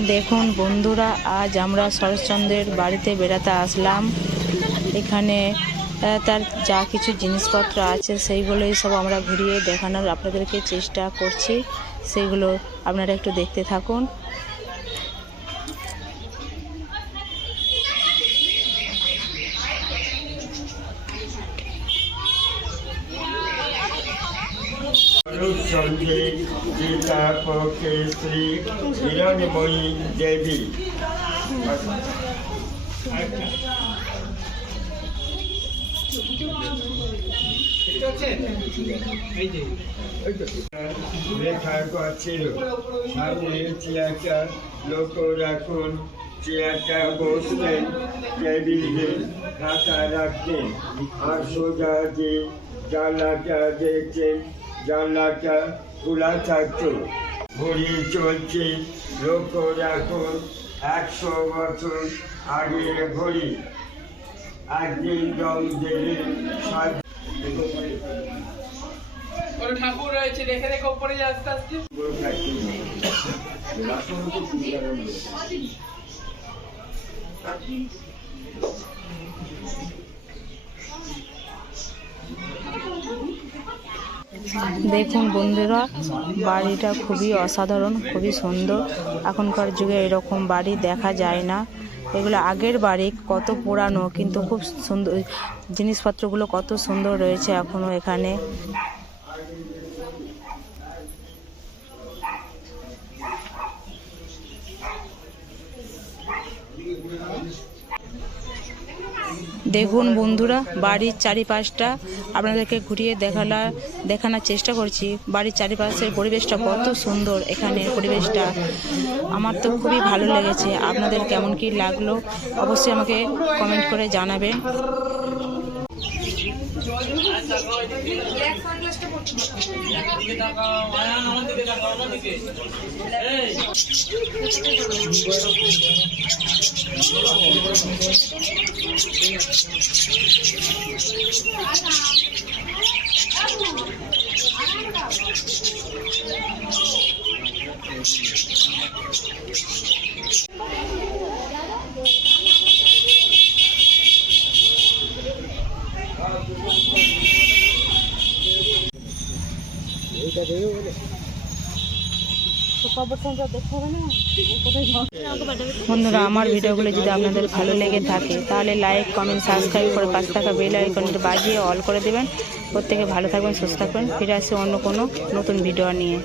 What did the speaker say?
দেখুন বন্ধুরা, আজ আমরা শরৎচন্দ্রের বাড়িতে বেড়াতে আসলাম। এখানে তার যা কিছু জিনিসপত্র আছে সেইগুলোই সব আমরা ঘুরিয়ে দেখানোর আপনাদেরকে চেষ্টা করছি। সেইগুলো আপনারা একটু দেখতে থাকুন। শরৎচন্দ্রের চিতাপকে শ্রী হিরণময়ী দেবী লেখা ছিল। সামনে চেয়ারটা লক্ষ্য রাখুন, চেয়ারটা বসলেন, টেবিলে খাতা রাখতেন, আর সোজা যে জানলাটা দেখছেন জানলাটা খোলা থাকতো। ঘড়ি চলছে, লক্ষ্য রাখুন, 100 বছর আগের ঘড়ি। একদিন রং দেবে ঠাকুর রয়েছে, দেখে দেখে উপরে আস্তে আস্তে। দেখুন বন্ধুরা, বাড়িটা খুবই অসাধারণ, খুবই সুন্দর। এখনকার যুগে এরকম বাড়ি দেখা যায় না। এগুলো আগের বাড়ি, কত পুরানো, কিন্তু খুব সুন্দর জিনিসপত্রগুলো, কত সুন্দর রয়েছে এখনো এখানে। দেখুন বন্ধুরা, বাড়ির চারিপাশটা আপনাদেরকে ঘুরিয়ে দেখানোর চেষ্টা করছি। বাড়ির চারিপাশের পরিবেশটা কত সুন্দর। এখানের পরিবেশটা আমার তো খুবই ভালো লেগেছে। আপনাদের কেমন কি লাগলো অবশ্যই আমাকে কমেন্ট করে জানাবেন। বন্ধুরা, আমার ভিডিওগুলো যদি আপনাদের ভালো লেগে থাকে তাহলে লাইক, কমেন্ট, সাবস্ক্রাইব করে পাশে থাকা বেল আইকনটি বাজিয়ে অল করে দেবেন। প্রত্যেকে ভালো থাকবেন, সুস্থ থাকবেন। ফিরে আসি অন্য কোনো নতুন ভিডিও নিয়ে।